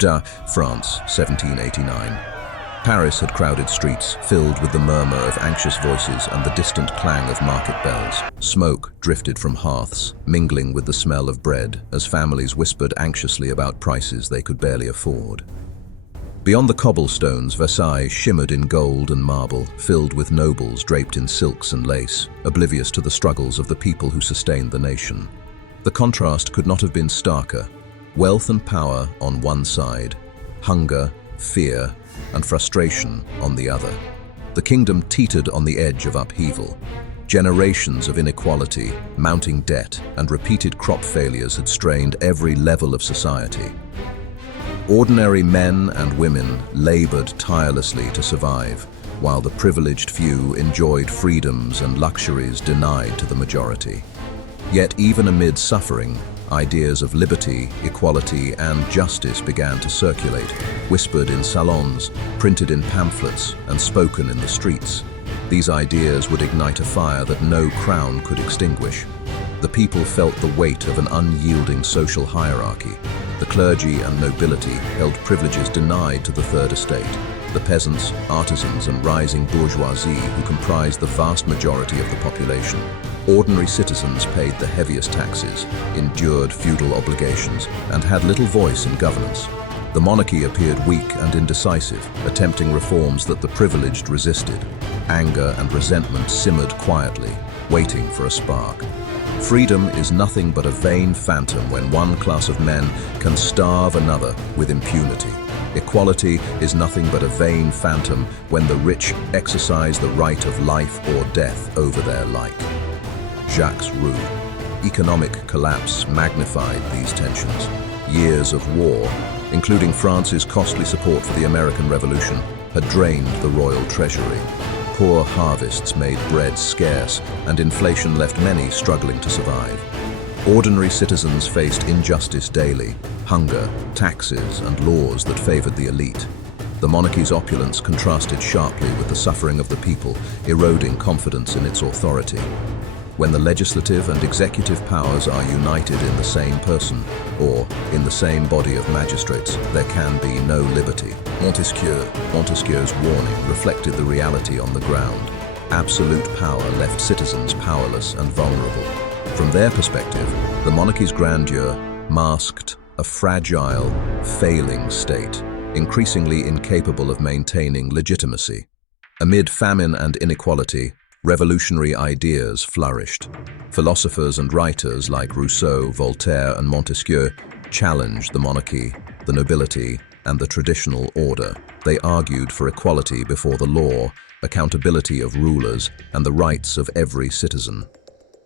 France, 1789. Paris had crowded streets, filled with the murmur of anxious voices and the distant clang of market bells. Smoke drifted from hearths, mingling with the smell of bread, as families whispered anxiously about prices they could barely afford. Beyond the cobblestones, Versailles shimmered in gold and marble, filled with nobles draped in silks and lace, oblivious to the struggles of the people who sustained the nation. The contrast could not have been starker. Wealth and power on one side, hunger, fear, and frustration on the other. The kingdom teetered on the edge of upheaval. Generations of inequality, mounting debt, and repeated crop failures had strained every level of society. Ordinary men and women labored tirelessly to survive, while the privileged few enjoyed freedoms and luxuries denied to the majority. Yet even amid suffering, ideas of liberty, equality, and justice began to circulate, whispered in salons, printed in pamphlets, and spoken in the streets. These ideas would ignite a fire that no crown could extinguish. The people felt the weight of an unyielding social hierarchy. The clergy and nobility held privileges denied to the Third Estate. The peasants, artisans, and rising bourgeoisie who comprised the vast majority of the population. Ordinary citizens paid the heaviest taxes, endured feudal obligations, and had little voice in governance. The monarchy appeared weak and indecisive, attempting reforms that the privileged resisted. Anger and resentment simmered quietly, waiting for a spark. Freedom is nothing but a vain phantom when one class of men can starve another with impunity. Equality is nothing but a vain phantom when the rich exercise the right of life or death over their like. Jacques Roux. Economic collapse magnified these tensions. Years of war, including France's costly support for the American Revolution, had drained the royal treasury. Poor harvests made bread scarce, and inflation left many struggling to survive. Ordinary citizens faced injustice daily, hunger, taxes, and laws that favored the elite. The monarchy's opulence contrasted sharply with the suffering of the people, eroding confidence in its authority. When the legislative and executive powers are united in the same person, or in the same body of magistrates, there can be no liberty. Montesquieu's warning reflected the reality on the ground. Absolute power left citizens powerless and vulnerable. From their perspective, the monarchy's grandeur masked a fragile, failing state, increasingly incapable of maintaining legitimacy. Amid famine and inequality, revolutionary ideas flourished. Philosophers and writers like Rousseau, Voltaire, and Montesquieu challenged the monarchy, the nobility, and the traditional order. They argued for equality before the law, accountability of rulers, and the rights of every citizen.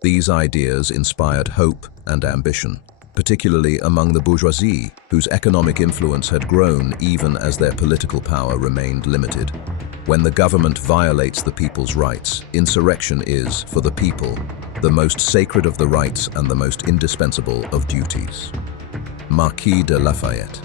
These ideas inspired hope and ambition, particularly among the bourgeoisie, whose economic influence had grown even as their political power remained limited. When the government violates the people's rights, insurrection is, for the people, the most sacred of the rights and the most indispensable of duties. Marquis de Lafayette.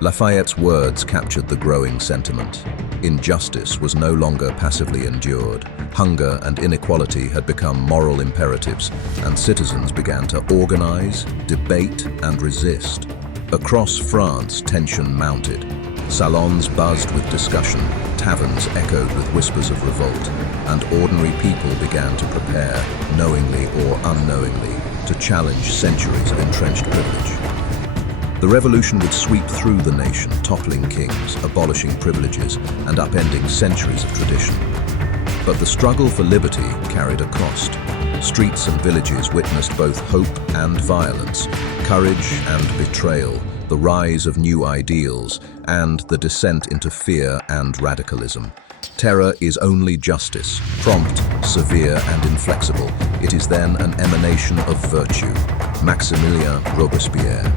Lafayette's words captured the growing sentiment. Injustice was no longer passively endured. Hunger and inequality had become moral imperatives, and citizens began to organize, debate, and resist. Across France, tension mounted. Salons buzzed with discussion, taverns echoed with whispers of revolt, and ordinary people began to prepare, knowingly or unknowingly, to challenge centuries of entrenched privilege. The revolution would sweep through the nation, toppling kings, abolishing privileges, and upending centuries of tradition. But the struggle for liberty carried a cost. Streets and villages witnessed both hope and violence, courage and betrayal, the rise of new ideals, and the descent into fear and radicalism. Terror is only justice, prompt, severe, and inflexible. It is then an emanation of virtue. Maximilien Robespierre.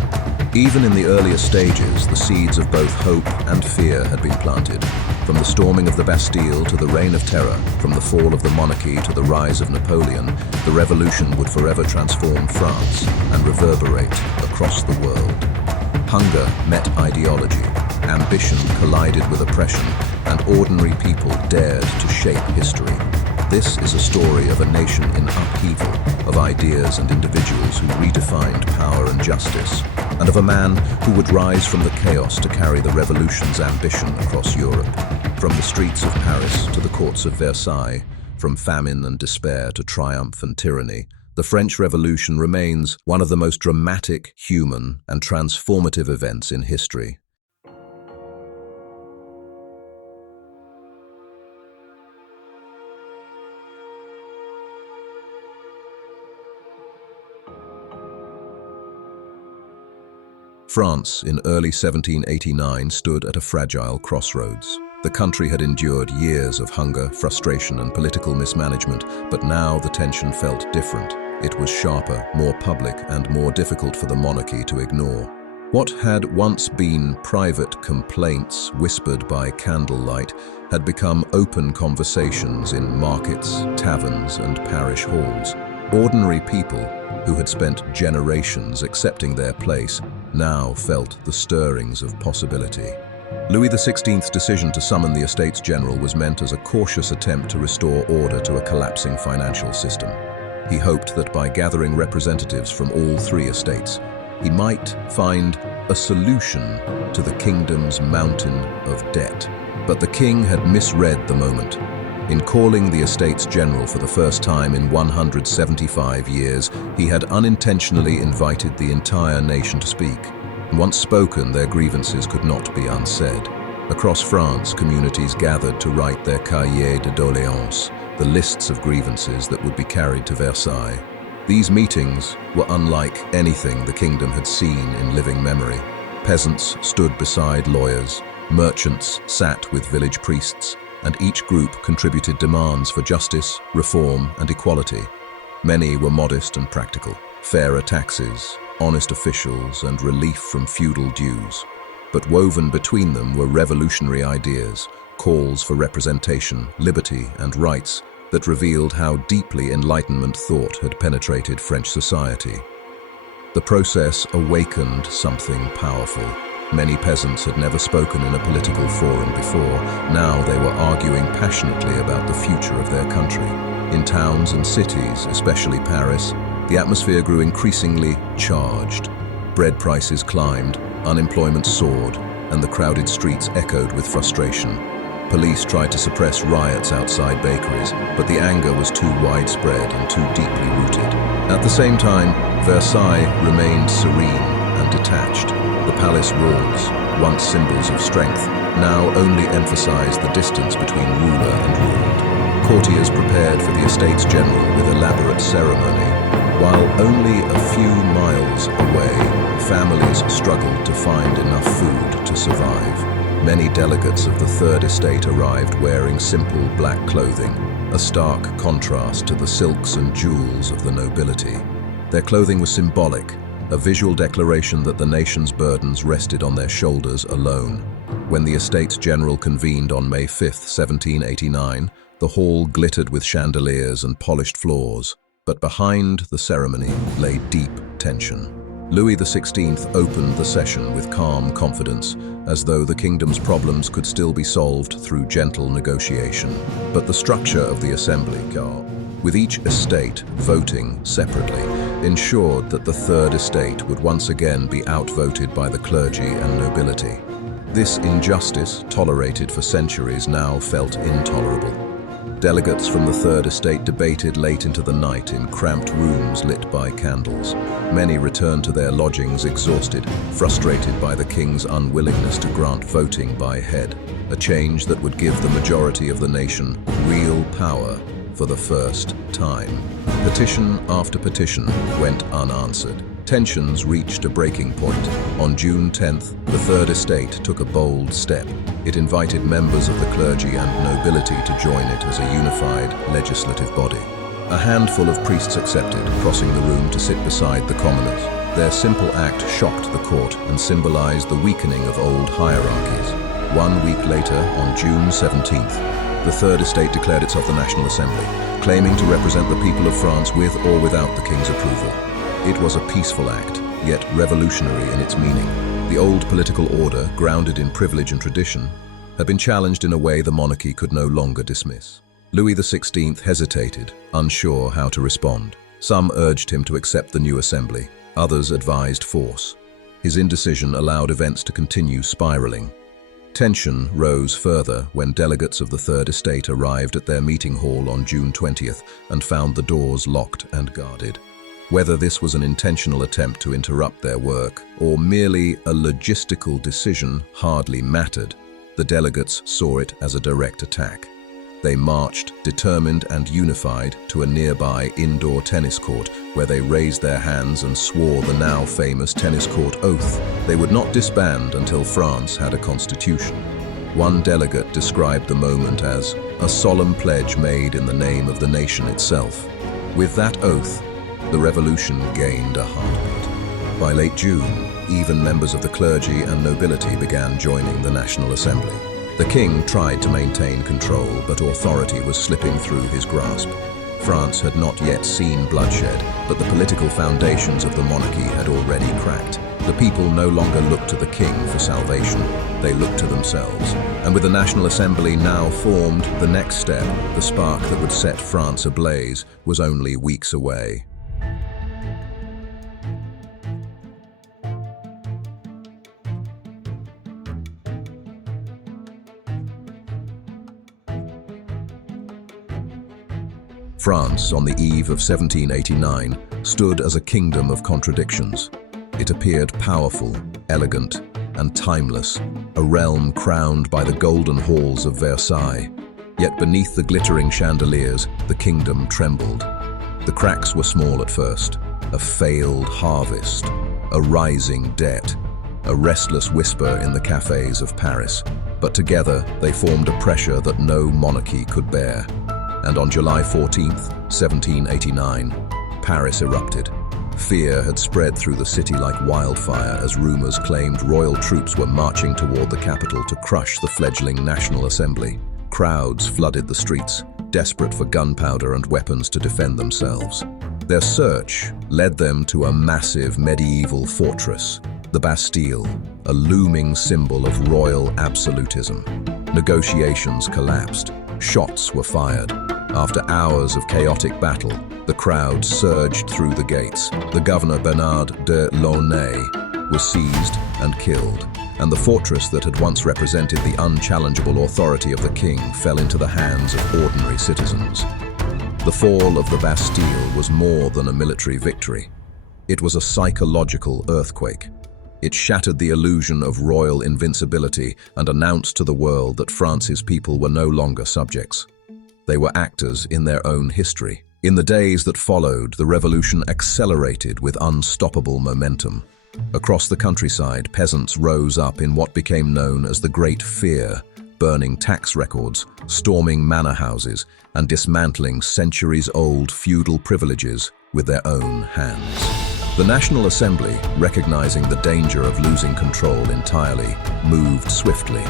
Even in the earlier stages, the seeds of both hope and fear had been planted. From the storming of the Bastille to the Reign of Terror, from the fall of the monarchy to the rise of Napoleon, the revolution would forever transform France and reverberate across the world. Hunger met ideology, ambition collided with oppression, and ordinary people dared to shape history. This is a story of a nation in upheaval, of ideas and individuals who redefined power and justice. and of a man who would rise from the chaos to carry the revolution's ambition across Europe. From the streets of Paris to the courts of Versailles, from famine and despair to triumph and tyranny, the French Revolution remains one of the most dramatic, human, and transformative events in history. France, in early 1789, stood at a fragile crossroads. The country had endured years of hunger, frustration, and political mismanagement, but now the tension felt different. It was sharper, more public, and more difficult for the monarchy to ignore. What had once been private complaints whispered by candlelight had become open conversations in markets, taverns, and parish halls. Ordinary people, who had spent generations accepting their place, now felt the stirrings of possibility. Louis XVI's decision to summon the Estates General was meant as a cautious attempt to restore order to a collapsing financial system. He hoped that by gathering representatives from all three estates, he might find a solution to the kingdom's mountain of debt. But the king had misread the moment. In calling the Estates General for the first time in 175 years, he had unintentionally invited the entire nation to speak. Once spoken, their grievances could not be unsaid. Across France, communities gathered to write their cahiers de doléances, the lists of grievances that would be carried to Versailles. These meetings were unlike anything the kingdom had seen in living memory. Peasants stood beside lawyers, merchants sat with village priests, and each group contributed demands for justice, reform, and equality. Many were modest and practical: fairer taxes, honest officials, and relief from feudal dues. But woven between them were revolutionary ideas, calls for representation, liberty, and rights that revealed how deeply Enlightenment thought had penetrated French society. The process awakened something powerful. Many peasants had never spoken in a political forum before. Now they were arguing passionately about the future of their country. In towns and cities, especially Paris, the atmosphere grew increasingly charged. Bread prices climbed, unemployment soared, and the crowded streets echoed with frustration. Police tried to suppress riots outside bakeries, but the anger was too widespread and too deeply rooted. At the same time, Versailles remained serene and detached. The palace walls, once symbols of strength, now only emphasized the distance between ruler and ruled. Courtiers prepared for the Estates General with elaborate ceremony, while only a few miles away, families struggled to find enough food to survive. Many delegates of the Third Estate arrived wearing simple black clothing, a stark contrast to the silks and jewels of the nobility. Their clothing was symbolic, a visual declaration that the nation's burdens rested on their shoulders alone. When the Estates General convened on May 5, 1789, the hall glittered with chandeliers and polished floors, but behind the ceremony lay deep tension. Louis XVI opened the session with calm confidence, as though the kingdom's problems could still be solved through gentle negotiation. But the structure of the assembly, with each estate voting separately, ensured that the Third Estate would once again be outvoted by the clergy and nobility. This injustice, tolerated for centuries, now felt intolerable. Delegates from the Third Estate debated late into the night in cramped rooms lit by candles. Many returned to their lodgings exhausted, frustrated by the king's unwillingness to grant voting by head, a change that would give the majority of the nation real power for the first time. Petition after petition went unanswered. Tensions reached a breaking point. On June 10th, the Third Estate took a bold step. It invited members of the clergy and nobility to join it as a unified legislative body. A handful of priests accepted, crossing the room to sit beside the commoners. Their simple act shocked the court and symbolized the weakening of old hierarchies. 1 week later, on June 17th, the Third Estate declared itself the National Assembly, claiming to represent the people of France with or without the king's approval. It was a peaceful act, yet revolutionary in its meaning. The old political order, grounded in privilege and tradition, had been challenged in a way the monarchy could no longer dismiss. Louis XVI hesitated, unsure how to respond. Some urged him to accept the new assembly, others advised force. His indecision allowed events to continue spiraling. Tension rose further when delegates of the Third Estate arrived at their meeting hall on June 20th and found the doors locked and guarded. Whether this was an intentional attempt to interrupt their work or merely a logistical decision hardly mattered. The delegates saw it as a direct attack. They marched, determined and unified, to a nearby indoor tennis court where they raised their hands and swore the now famous tennis court oath. They would not disband until France had a constitution. One delegate described the moment as a solemn pledge made in the name of the nation itself. With that oath, the revolution gained a heartbeat. By late June, even members of the clergy and nobility began joining the National Assembly. The king tried to maintain control, but authority was slipping through his grasp. France had not yet seen bloodshed, but the political foundations of the monarchy had already cracked. The people no longer looked to the king for salvation, they looked to themselves. And with the National Assembly now formed, the next step, the spark that would set France ablaze, was only weeks away. France, on the eve of 1789, stood as a kingdom of contradictions. It appeared powerful, elegant, and timeless, a realm crowned by the golden halls of Versailles. Yet beneath the glittering chandeliers, the kingdom trembled. The cracks were small at first, a failed harvest, a rising debt, a restless whisper in the cafes of Paris. But together, they formed a pressure that no monarchy could bear. And on July 14th, 1789, Paris erupted. Fear had spread through the city like wildfire as rumors claimed royal troops were marching toward the capital to crush the fledgling National Assembly. Crowds flooded the streets, desperate for gunpowder and weapons to defend themselves. Their search led them to a massive medieval fortress, the Bastille, a looming symbol of royal absolutism. Negotiations collapsed. Shots were fired. After hours of chaotic battle, the crowd surged through the gates. The governor Bernard de Launay was seized and killed, and the fortress that had once represented the unchallengeable authority of the king fell into the hands of ordinary citizens. The fall of the Bastille was more than a military victory. It was a psychological earthquake. It shattered the illusion of royal invincibility and announced to the world that France's people were no longer subjects. They were actors in their own history. In the days that followed, the revolution accelerated with unstoppable momentum. Across the countryside, peasants rose up in what became known as the Great Fear, burning tax records, storming manor houses, and dismantling centuries-old feudal privileges with their own hands. The National Assembly, recognizing the danger of losing control entirely, moved swiftly.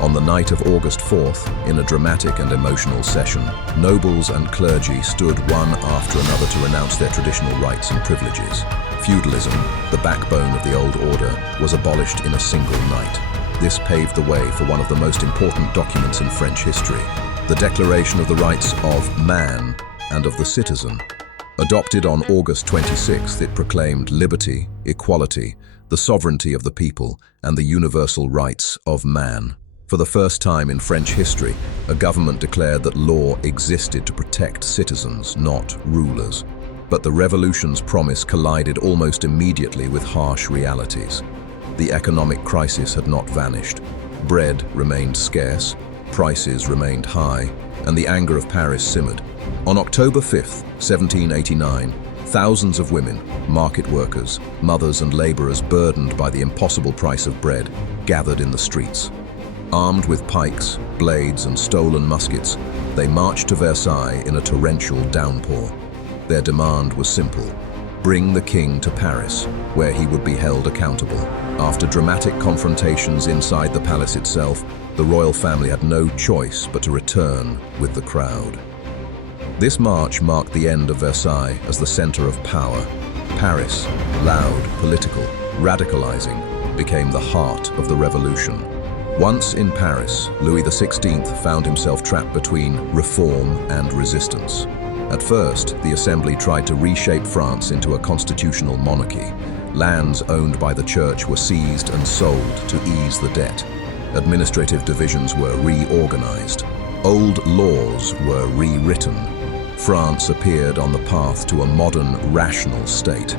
On the night of August 4th, in a dramatic and emotional session, nobles and clergy stood one after another to renounce their traditional rights and privileges. Feudalism, the backbone of the old order, was abolished in a single night. This paved the way for one of the most important documents in French history, the Declaration of the Rights of Man and of the Citizen. Adopted on August 26th, it proclaimed liberty, equality, the sovereignty of the people, and the universal rights of man. For the first time in French history, a government declared that law existed to protect citizens, not rulers. But the revolution's promise collided almost immediately with harsh realities. The economic crisis had not vanished. Bread remained scarce, prices remained high, and the anger of Paris simmered. On October 5th, 1789, thousands of women, market workers, mothers and laborers burdened by the impossible price of bread, gathered in the streets. Armed with pikes, blades and stolen muskets, they marched to Versailles in a torrential downpour. Their demand was simple: bring the king to Paris, where he would be held accountable. After dramatic confrontations inside the palace itself, the royal family had no choice but to return with the crowd. This march marked the end of Versailles as the center of power. Paris, loud, political, radicalizing, became the heart of the revolution. Once in Paris, Louis XVI found himself trapped between reform and resistance. At first, the Assembly tried to reshape France into a constitutional monarchy, Lands owned by the church were seized and sold to ease the debt. Administrative divisions were reorganized. Old laws were rewritten. France appeared on the path to a modern, rational state.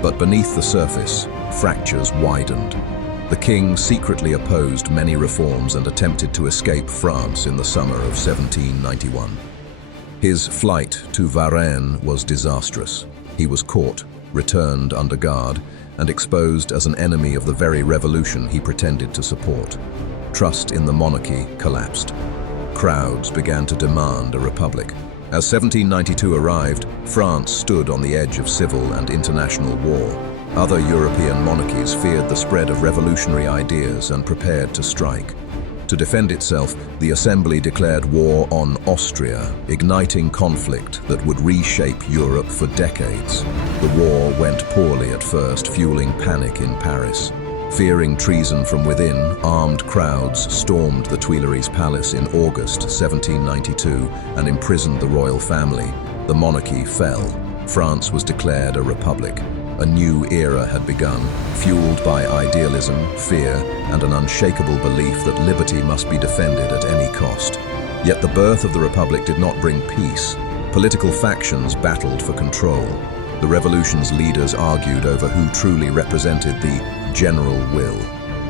But beneath the surface, fractures widened. The king secretly opposed many reforms and attempted to escape France in the summer of 1791. His flight to Varennes was disastrous. He was caught, returned under guard, and exposed as an enemy of the very revolution he pretended to support. Trust in the monarchy collapsed. Crowds began to demand a republic. As 1792 arrived, France stood on the edge of civil and international war. Other European monarchies feared the spread of revolutionary ideas and prepared to strike. To defend itself, the Assembly declared war on Austria, igniting conflict that would reshape Europe for decades. The war went poorly at first, fueling panic in Paris. Fearing treason from within, armed crowds stormed the Tuileries Palace in August 1792 and imprisoned the royal family. The monarchy fell. France was declared a republic. A new era had begun, fueled by idealism, fear, and an unshakable belief that liberty must be defended at any cost. Yet the birth of the republic did not bring peace. Political factions battled for control. The revolution's leaders argued over who truly represented the general will.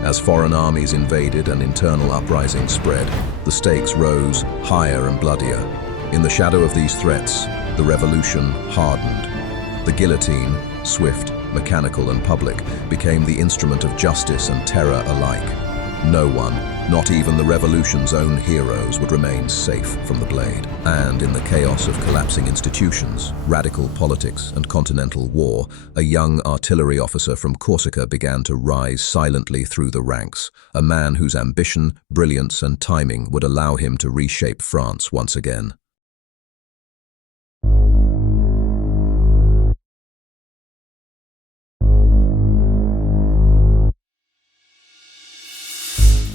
As foreign armies invaded and internal uprisings spread, the stakes rose higher and bloodier. In the shadow of these threats, the revolution hardened. The guillotine, swift, mechanical, and public, became the instrument of justice and terror alike. No one, not even the revolution's own heroes, would remain safe from the blade. And in the chaos of collapsing institutions, radical politics, and continental war, a young artillery officer from Corsica began to rise silently through the ranks, a man whose ambition, brilliance, and timing would allow him to reshape France once again.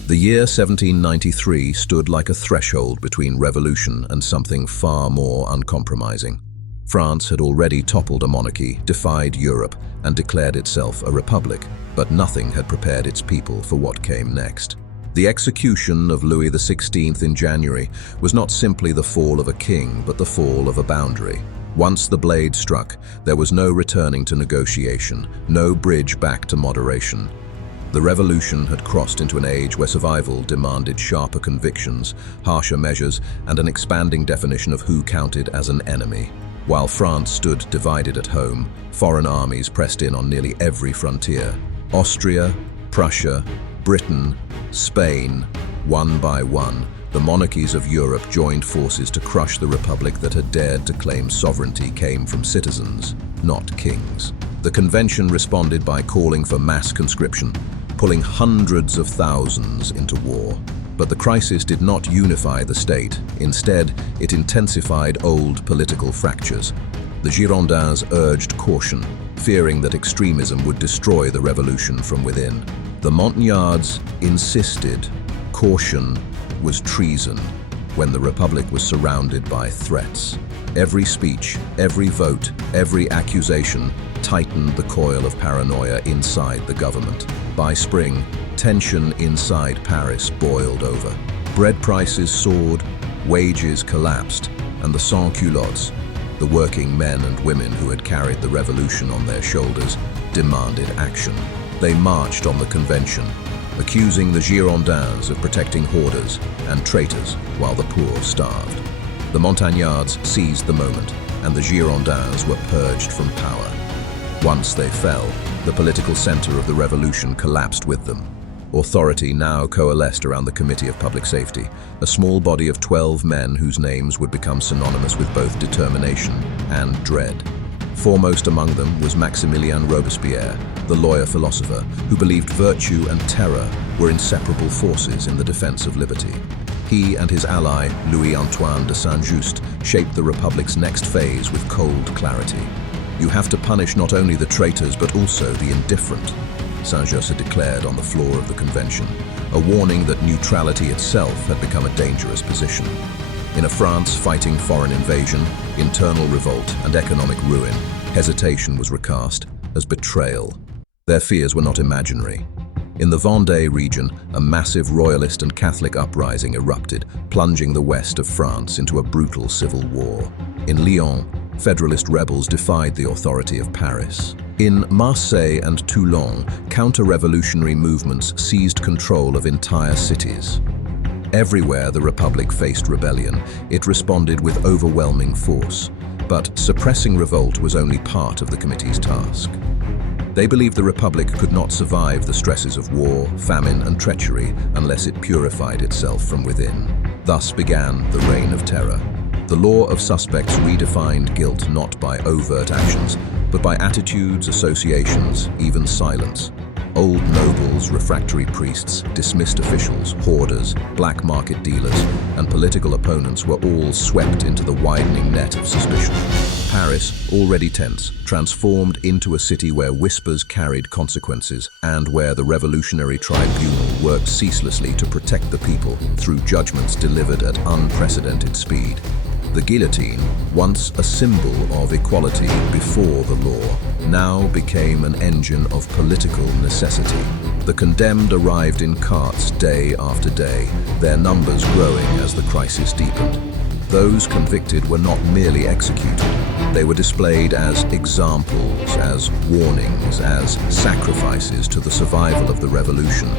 The year 1793 stood like a threshold between revolution and something far more uncompromising. France had already toppled a monarchy, defied Europe, and declared itself a republic, but nothing had prepared its people for what came next. The execution of Louis XVI in January was not simply the fall of a king, but the fall of a boundary. Once the blade struck, there was no returning to negotiation, no bridge back to moderation. The revolution had crossed into an age where survival demanded sharper convictions, harsher measures, and an expanding definition of who counted as an enemy. While France stood divided at home, foreign armies pressed in on nearly every frontier. Austria, Prussia, Britain, Spain, one by one, the monarchies of Europe joined forces to crush the republic that had dared to claim sovereignty came from citizens, not kings. The convention responded by calling for mass conscription, pulling hundreds of thousands into war. But the crisis did not unify the state. Instead, it intensified old political fractures. The Girondins urged caution, fearing that extremism would destroy the revolution from within. The Montagnards insisted caution was treason when the republic was surrounded by threats. Every speech, every vote, every accusation tightened the coil of paranoia inside the government. By spring, tension inside Paris boiled over. Bread prices soared, wages collapsed, and the sans-culottes, the working men and women who had carried the revolution on their shoulders, demanded action. They marched on the convention, accusing the Girondins of protecting hoarders and traitors while the poor starved. The Montagnards seized the moment, and the Girondins were purged from power. Once they fell, the political center of the revolution collapsed with them. Authority now coalesced around the Committee of Public Safety, a small body of 12 men whose names would become synonymous with both determination and dread. Foremost among them was Maximilien Robespierre, the lawyer-philosopher who believed virtue and terror were inseparable forces in the defense of liberty. He and his ally, Louis-Antoine de Saint-Just, shaped the Republic's next phase with cold clarity. "You have to punish not only the traitors but also the indifferent," Saint-Just had declared on the floor of the convention, a warning that neutrality itself had become a dangerous position. In a France fighting foreign invasion, internal revolt, and economic ruin, hesitation was recast as betrayal. Their fears were not imaginary. In the Vendée region, a massive royalist and Catholic uprising erupted, plunging the west of France into a brutal civil war. In Lyon, Federalist rebels defied the authority of Paris. In Marseille and Toulon, counter-revolutionary movements seized control of entire cities. Everywhere the Republic faced rebellion, it responded with overwhelming force. But suppressing revolt was only part of the committee's task. They believed the Republic could not survive the stresses of war, famine, and treachery unless it purified itself from within. Thus began the Reign of Terror. The law of suspects redefined guilt not by overt actions, but by attitudes, associations, even silence. Old nobles, refractory priests, dismissed officials, hoarders, black market dealers, and political opponents were all swept into the widening net of suspicion. Paris, already tense, transformed into a city where whispers carried consequences and where the revolutionary tribunal worked ceaselessly to protect the people through judgments delivered at unprecedented speed. The guillotine, once a symbol of equality before the law, now became an engine of political necessity. The condemned arrived in carts day after day, their numbers growing as the crisis deepened. Those convicted were not merely executed. They were displayed as examples, as warnings, as sacrifices to the survival of the revolution.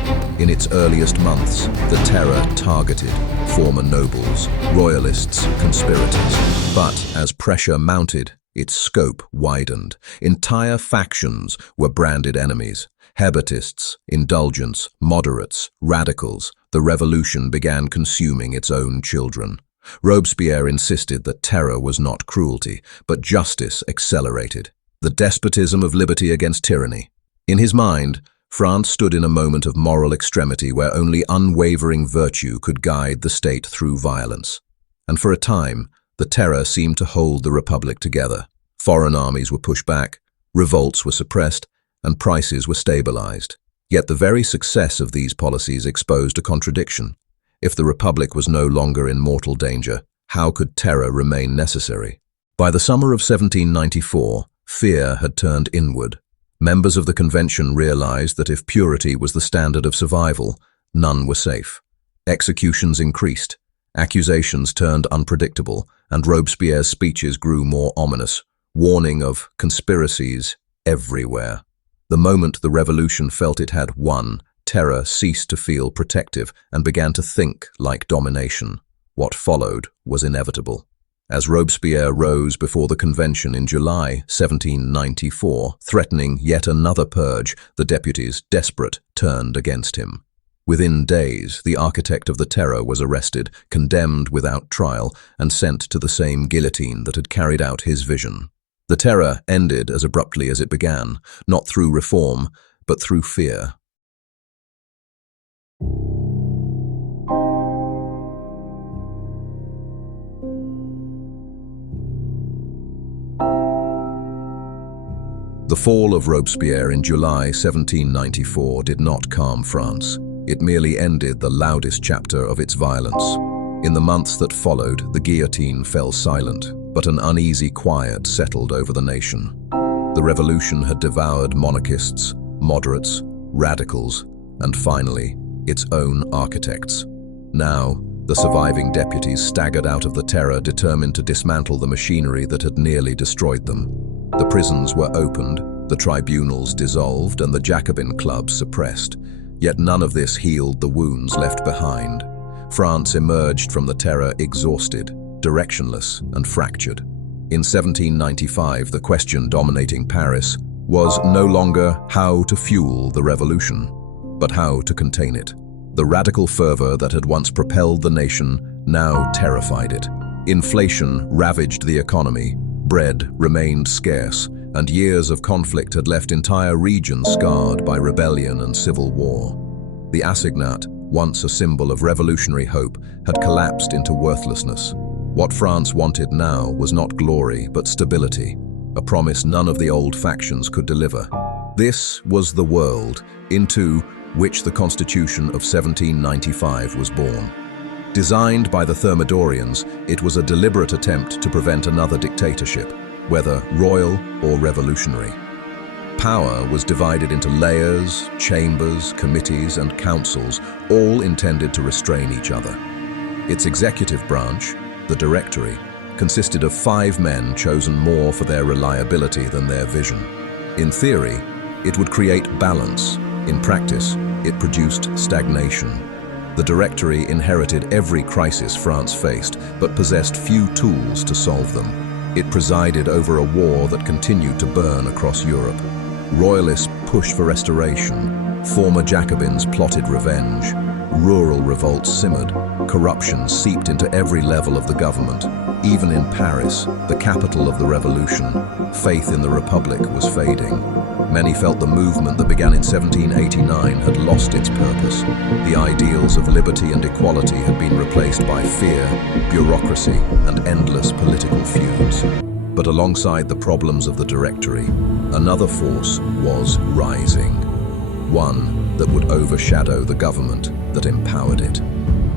In its earliest months, the terror targeted former nobles, royalists, conspirators. But as pressure mounted, its scope widened. Entire factions were branded enemies. Hébertists, indulgents, moderates, radicals. The revolution began consuming its own children. Robespierre insisted that terror was not cruelty, but justice accelerated. The despotism of liberty against tyranny. In his mind, France stood in a moment of moral extremity where only unwavering virtue could guide the state through violence. And for a time, the terror seemed to hold the Republic together. Foreign armies were pushed back, revolts were suppressed, and prices were stabilized. Yet the very success of these policies exposed a contradiction. If the Republic was no longer in mortal danger, how could terror remain necessary? By the summer of 1794, fear had turned inward. Members of the Convention realized that if purity was the standard of survival, none were safe. Executions increased, accusations turned unpredictable, and Robespierre's speeches grew more ominous, warning of conspiracies everywhere. The moment the revolution felt it had won, terror ceased to feel protective and began to think like domination. What followed was inevitable. As Robespierre rose before the Convention in July 1794, threatening yet another purge, the deputies, desperate, turned against him. Within days, the architect of the terror was arrested, condemned without trial, and sent to the same guillotine that had carried out his vision. The terror ended as abruptly as it began, not through reform, but through fear. The fall of Robespierre in July 1794 did not calm France. It merely ended the loudest chapter of its violence. In the months that followed, the guillotine fell silent, but an uneasy quiet settled over the nation. The revolution had devoured monarchists, moderates, radicals, and finally, its own architects. Now, the surviving deputies staggered out of the terror, determined to dismantle the machinery that had nearly destroyed them. The prisons were opened, the tribunals dissolved, and the Jacobin clubs suppressed. Yet none of this healed the wounds left behind. France emerged from the terror exhausted, directionless, and fractured. In 1795, the question dominating Paris was no longer how to fuel the revolution, but how to contain it. The radical fervor that had once propelled the nation now terrified it. Inflation ravaged the economy, bread remained scarce, and years of conflict had left entire regions scarred by rebellion and civil war. The assignat, once a symbol of revolutionary hope, had collapsed into worthlessness. What France wanted now was not glory but stability, a promise none of the old factions could deliver. This was the world into which the Constitution of 1795 was born. Designed by the Thermidorians, it was a deliberate attempt to prevent another dictatorship, whether royal or revolutionary. Power was divided into layers, chambers, committees, and councils, all intended to restrain each other. Its executive branch, the Directory, consisted of 5 men chosen more for their reliability than their vision. In theory, it would create balance. In practice, it produced stagnation. The Directory inherited every crisis France faced, but possessed few tools to solve them. It presided over a war that continued to burn across Europe. Royalists pushed for restoration. Former Jacobins plotted revenge. Rural revolts simmered. Corruption seeped into every level of the government. Even in Paris, the capital of the revolution, faith in the Republic was fading. Many felt the movement that began in 1789 had lost its purpose. The ideals of liberty and equality had been replaced by fear, bureaucracy, and endless political feuds. But alongside the problems of the Directory, another force was rising. One that would overshadow the government that empowered it.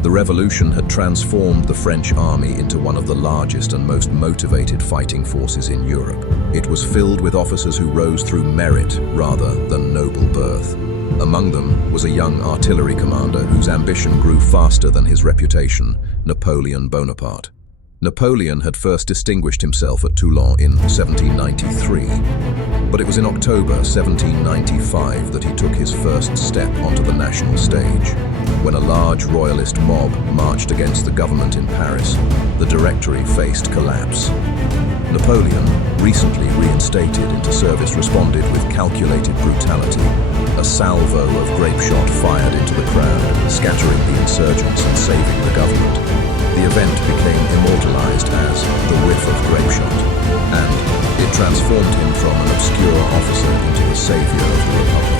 The revolution had transformed the French army into one of the largest and most motivated fighting forces in Europe. It was filled with officers who rose through merit rather than noble birth. Among them was a young artillery commander whose ambition grew faster than his reputation, Napoleon Bonaparte. Napoleon had first distinguished himself at Toulon in 1793, but it was in October 1795 that he took his first step onto the national stage. When a large royalist mob marched against the government in Paris, the Directory faced collapse. Napoleon, recently reinstated into service, responded with calculated brutality. A salvo of grape shot fired into the crowd, scattering the insurgents and saving the government. The event became immortalized as the whiff of grape shot, and it transformed him from an obscure officer into the savior of the Republic.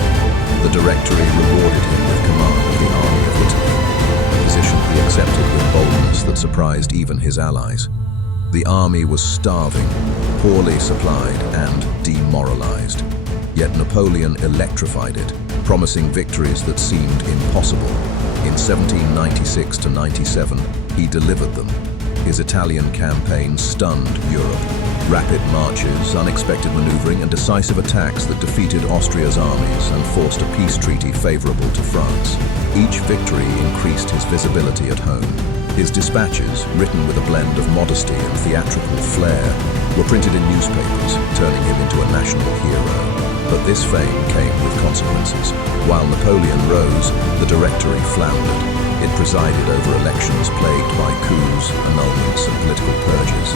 The Directory rewarded him with command of the army of Italy, a position he accepted with boldness that surprised even his allies. The army was starving, poorly supplied, and demoralized. Yet Napoleon electrified it, promising victories that seemed impossible. In 1796 to 97, he delivered them. His Italian campaign stunned Europe. Rapid marches, unexpected maneuvering, and decisive attacks that defeated Austria's armies and forced a peace treaty favorable to France. Each victory increased his visibility at home. His dispatches, written with a blend of modesty and theatrical flair, were printed in newspapers, turning him into a national hero. But this fame came with consequences. While Napoleon rose, the Directory floundered. It presided over elections plagued by coups, annulments, and political purges.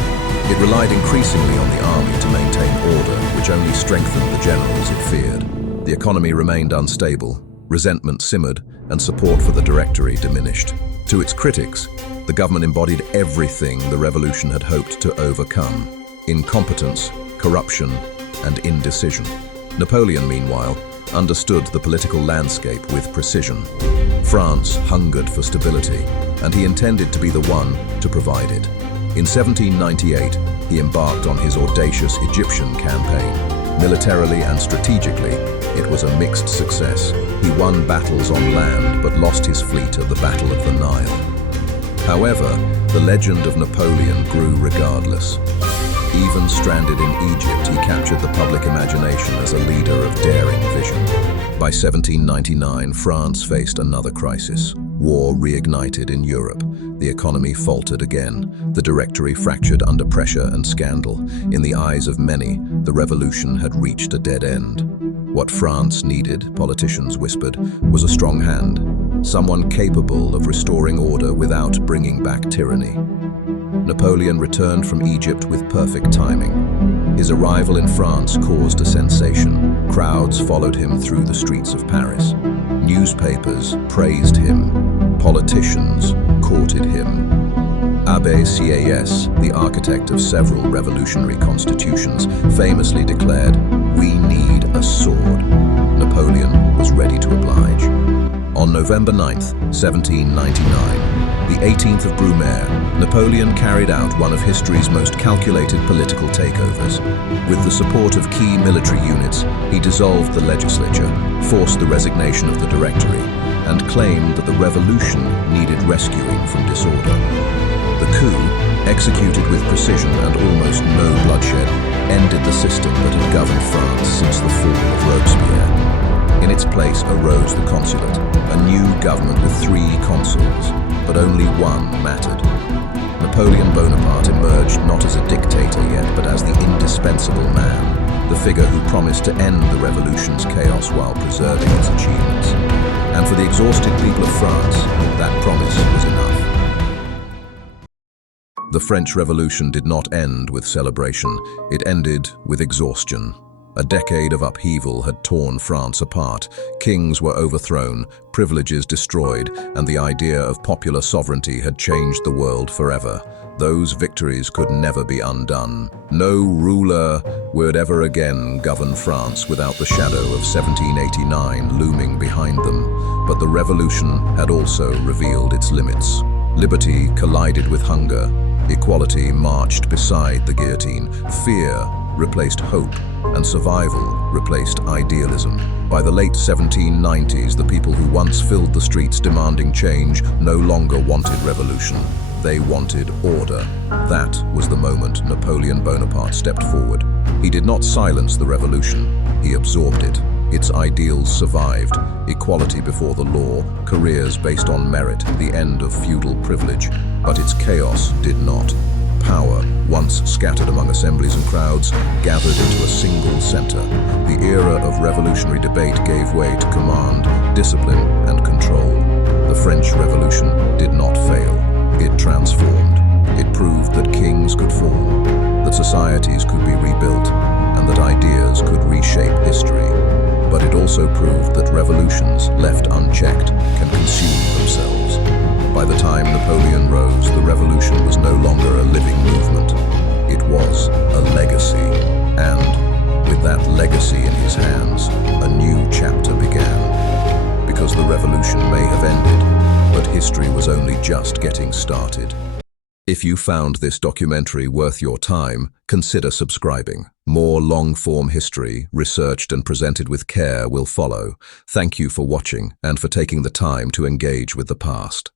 It relied increasingly on the army to maintain order, which only strengthened the generals it feared. The economy remained unstable, resentment simmered, and support for the Directory diminished. To its critics, the government embodied everything the revolution had hoped to overcome: incompetence, corruption, and indecision. Napoleon, meanwhile, understood the political landscape with precision. France hungered for stability, and he intended to be the one to provide it. In 1798, he embarked on his audacious Egyptian campaign. Militarily and strategically, it was a mixed success. He won battles on land, but lost his fleet at the Battle of the Nile. However, the legend of Napoleon grew regardless. Even stranded in Egypt, he captured the public imagination as a leader of daring vision. By 1799, France faced another crisis. War reignited in Europe. The economy faltered again. The Directory fractured under pressure and scandal. In the eyes of many, the revolution had reached a dead end. What France needed, politicians whispered, was a strong hand. Someone capable of restoring order without bringing back tyranny. Napoleon returned from Egypt with perfect timing. His arrival in France caused a sensation. Crowds followed him through the streets of Paris. Newspapers praised him. Politicians courted him. Abbé Sieyès, the architect of several revolutionary constitutions, famously declared, "We need a sword." Napoleon was ready to oblige. On November 9th, 1799, the 18th of Brumaire, Napoleon carried out one of history's most calculated political takeovers. With the support of key military units, he dissolved the legislature, forced the resignation of the Directory, and claimed that the revolution needed rescuing from disorder. The coup, executed with precision and almost no bloodshed, ended the system that had governed France since the fall of Robespierre. In its place arose the consulate, a new government with 3 consuls, but only one mattered. Napoleon Bonaparte emerged not as a dictator yet, but as the indispensable man, the figure who promised to end the revolution's chaos while preserving its achievements. And for the exhausted people of France, that promise was enough. The French Revolution did not end with celebration, it ended with exhaustion. A decade of upheaval had torn France apart. Kings were overthrown, privileges destroyed, and the idea of popular sovereignty had changed the world forever. Those victories could never be undone. No ruler would ever again govern France without the shadow of 1789 looming behind them. But the revolution had also revealed its limits. Liberty collided with hunger. Equality marched beside the guillotine. Fear replaced hope, and survival replaced idealism. By the late 1790s, the people who once filled the streets demanding change no longer wanted revolution. They wanted order. That was the moment Napoleon Bonaparte stepped forward. He did not silence the revolution, he absorbed it. Its ideals survived: equality before the law, careers based on merit, the end of feudal privilege. But its chaos did not. Power, once scattered among assemblies and crowds, gathered into a single center. The era of revolutionary debate gave way to command, discipline, and control. The French Revolution did not fail. It transformed. It proved that kings could fall, that societies could be rebuilt, and that ideas could reshape history. But it also proved that revolutions, left unchecked, can consume themselves. By the time Napoleon rose, the revolution was no longer a living movement. It was a legacy. And with that legacy in his hands, a new chapter began. Because the revolution may have ended, but history was only just getting started. If you found this documentary worth your time, consider subscribing. More long-form history, researched and presented with care, will follow. Thank you for watching and for taking the time to engage with the past.